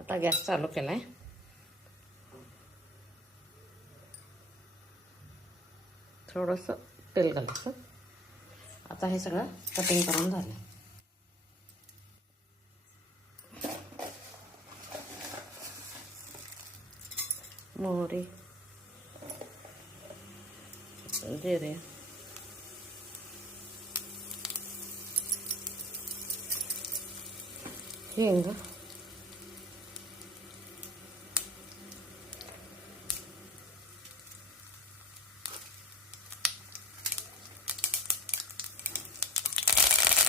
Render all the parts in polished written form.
आता गॅस चालू केला आहे. थोडंसं तेल घालायचं. आता हे सगळं कटिंग करून झालं. मोहरी, जिरे, हिंग,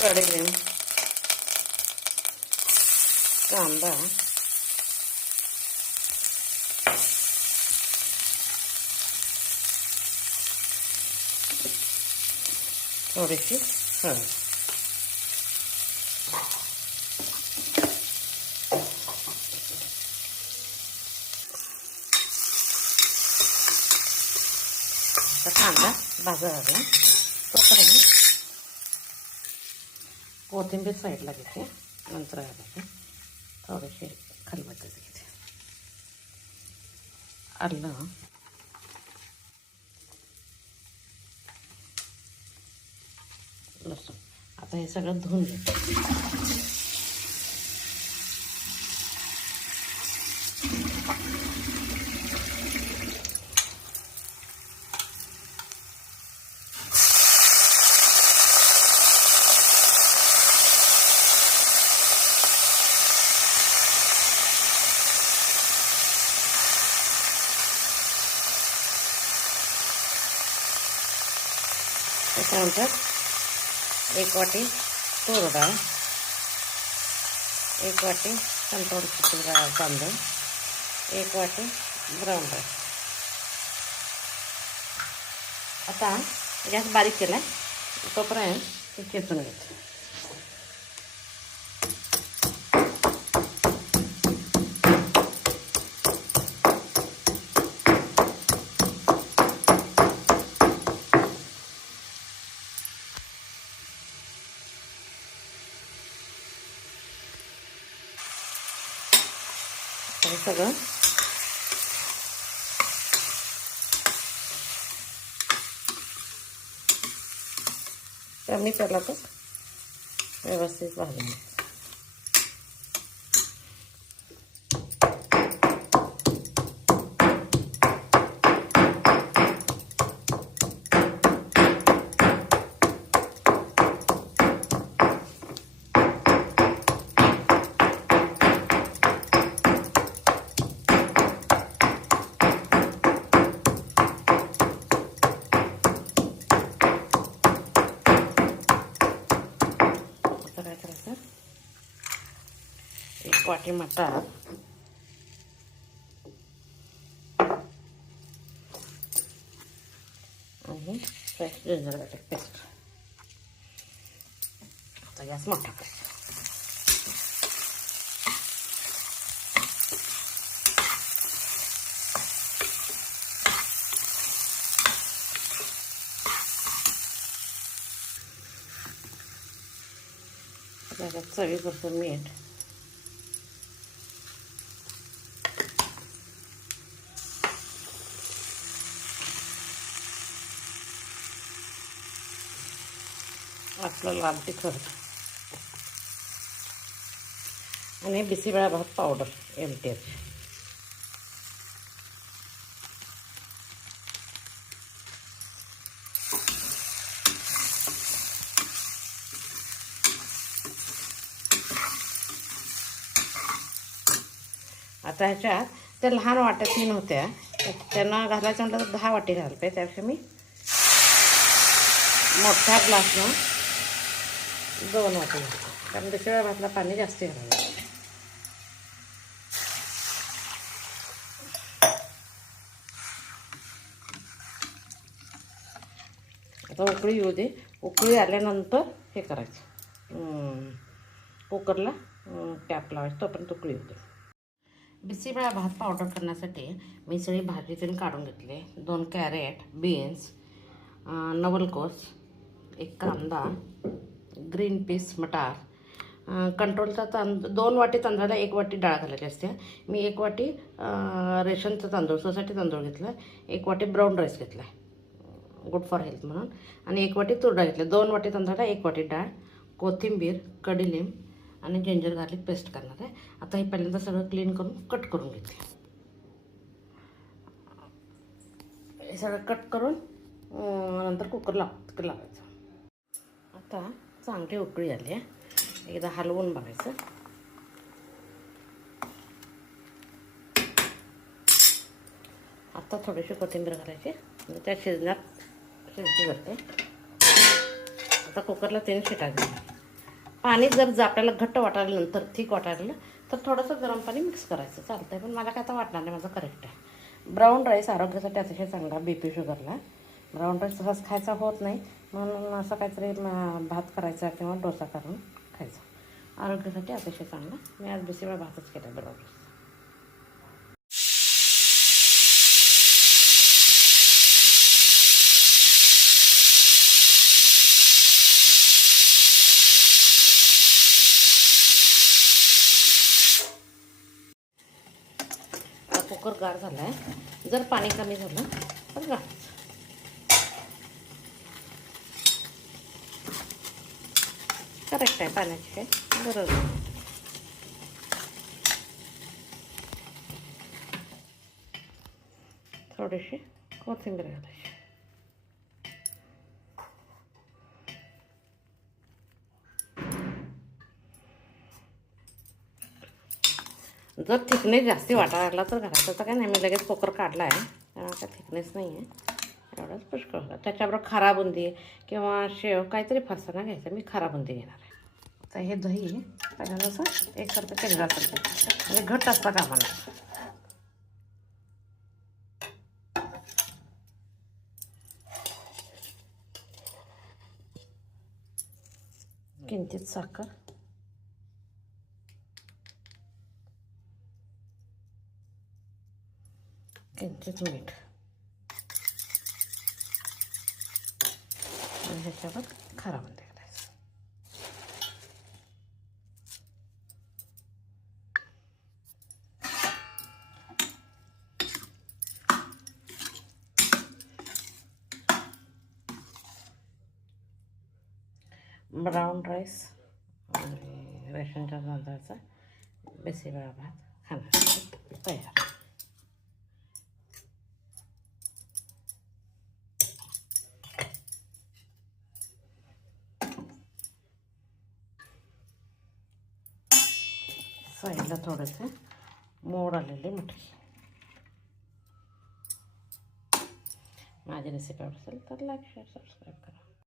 कढीलिंब, कांदा, थोडीशी हळद. आता कांदा भाजा लागला. तोपर्यंत कोथिंबीर साईडला घेते. नंतर घालायचे थोडेसे खलबत्त्याचे घेते. आलं, लसूण. आता हे सगळं धुवून घेते. त्याच्यानंतर 1 वाटी तूर डाळ, 1 वाटी सनफ्लॉवर तांदूळ, 1 वाटी ब्राऊन राईस. आता गॅस बारीक केला आहे. तोपर्यंत ते चेचून घेते. हे सगळं कमी तेलातच व्यवस्थित भाजून घ्यायचं. काय करायचं, 1 वाटी मटार, आणि फ्रेश जिंजर गार्लिक पेस्ट. आता गॅस मोठा करायचा. त्याच्यात चवीपुरतं मीठ, आपलं लाल तिखट आणि बिसीबेळा भात पावडर MTH. आता ह्याच्यात त्या लहान वाट्या 3 होत्या, त्यांना घालायचं म्हटलं तर 10 वाटी घालते. त्यापेक्षा मी मोठ्या ग्लासनं 2 वाटी घालते, कारण दुसऱ्या भातला पाणी जास्त घालायचं. आता उकळी येऊ दे. उकळी आल्यानंतर हे करायचं, कुकरला टॅप लावायचं. तोपर्यंत उकळी येऊ दे. बिसीबेळा भात पावडर करण्यासाठी मी सगळी भाजीतून काढून घेतले. 2 कॅरेट, बीन्स, नवलकोस, 1 कांदा, ग्रीन पीस मटार, कंट्रोलचा 2 वाटी तांदळाला 1 वाटी डाळ घालायची असते. मी 1 वाटी रेशनचा तांदूळ, सोसायटी तांदूळ घेतला, 1 वाटी ब्राऊन राईस घेतला गुड फॉर हेल्थ म्हणून, आणि 1 वाटी तूर डाळ घेतली. 2 वाटी तांदळाला 1 वाटी डाळ, कोथिंबीर, कडीलिंब आणि जिंजर गार्लिक पेस्ट करणार आहे. आता हे पहिल्यांदा सगळं क्लीन करून कट करून घेते. हे सगळं कट करून नंतर कुकर लावायचं. आता चांगली उकळी आली आहे, एकदा हलवून बघायचं. आता थोडीशी कोथिंबीर घालायची, म्हणजे त्या शिजती जाते. आता कुकरला 3 शिट्या घालायच्या. पाणी जर आपल्याला घट्ट वाटायला, नंतर थिक वाटायला, तर थोडंसं गरम पाणी मिक्स करायचं, चालतंय. पण मला काय आता वाटणार नाही, माझं करेक्ट आहे. ब्राऊन राईस आरोग्यासाठी अतिशय चांगला, BP शुगरला. ब्राऊन राईस तसाच खायचा होत नाही, म्हणून असं काहीतरी भात करायचा किंवा डोसा करून खायचा. आरोग्यासाठी अतिशय चांगला. मी आज बिसीवेळा भातच केला ब्राऊन राईस. कुकर गार झाला आहे. जर पाणी कमी झालं तर घालायचं. करेक्ट आहे, पाण्याची काही गरज नाही. थोडीशी कोथिंबीर घालायची. जर थिकनेस जास्ती वाटायला लागला तर घराचा तर काय नाही, मी लगेच कुकर काढला आहे, त्यामुळे काय थिकनेस नाही आहे, एवढंच पुष्कळ होतं. त्याच्याबरोबर खारा बुंदी किंवा शेव काहीतरी फरसाणा घ्यायचा. मी खारा बुंदी घेणार आहे. तर हे दही पहिल्यांदा असं एकसारखं केंद्रासारखं, म्हणजे घट्ट असता कामा नये. किंचित साखर, किंचित मीठ, आणि ह्याच्यावर खारा बुंदी घालायचं. ब्राऊन राईस आणि रेशनच्या तांदळाचा बिसीवेळा भात खाण्यासाठी तयार. साईडला थोडेसे मोड आलेले मटकी. माझी रेसिपी आवडत असेल तर लाईक, शेअर, सबस्क्राईब करा.